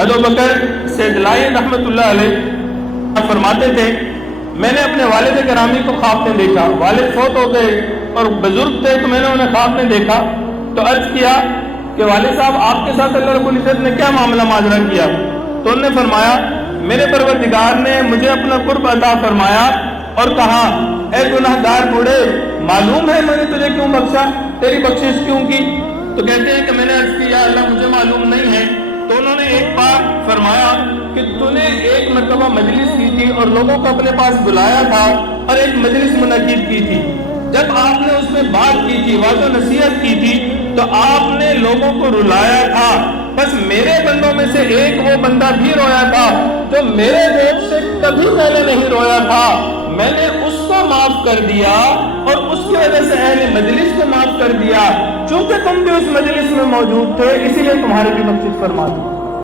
हज़रत बकर सैदलाई रहमतुल्लाह अलैह फरमाते थे, मैंने अपने वालिद गिरामी को ख्वाब में देखा। वालिद फौत हो गए और बुजुर्ग थे, तो मैंने उन्हें ख्वाब में देखा तो अर्ज किया कि वालिद साहब, आपके साथ अल्लाह रब्बुल इज्जत ने क्या मामला माजरा किया? तो उन्होंने फरमाया, मेरे परवरदिगार ने मुझे अपना कुर्ब अता फरमाया और कहा, ए गुनाहगार बूढ़े, मालूम है मैंने तुझे क्यों बख्शा, तेरी बख्शिश क्यों की? तो कहते हैं कि मैंने अर्ज किया, अल्लाह मुझे मालूम नहीं है। तो उन्होंने एक बार फरमाया कि तूने एक मरतबा मजलिस की थी और लोगों को अपने पास बुलाया था और एक मजलिस मुनक़िद की थी। जब आपने उसमें बात की थी, वाज़ो नसीहत की थी, तो आपने लोगों को रुलाया था। बस मेरे बंदों में से एक वो बंदा भी रोया था जो मेरे देश से कभी पहले नहीं रोया था। मैंने उसको माफ कर दिया और उसकी वजह से अहले मजलिस को माफ कर दिया। चूंकि तुम भी उस मजलिस में मौजूद थे, इसीलिए तुम्हारी भी बख्शिश फरमा दी।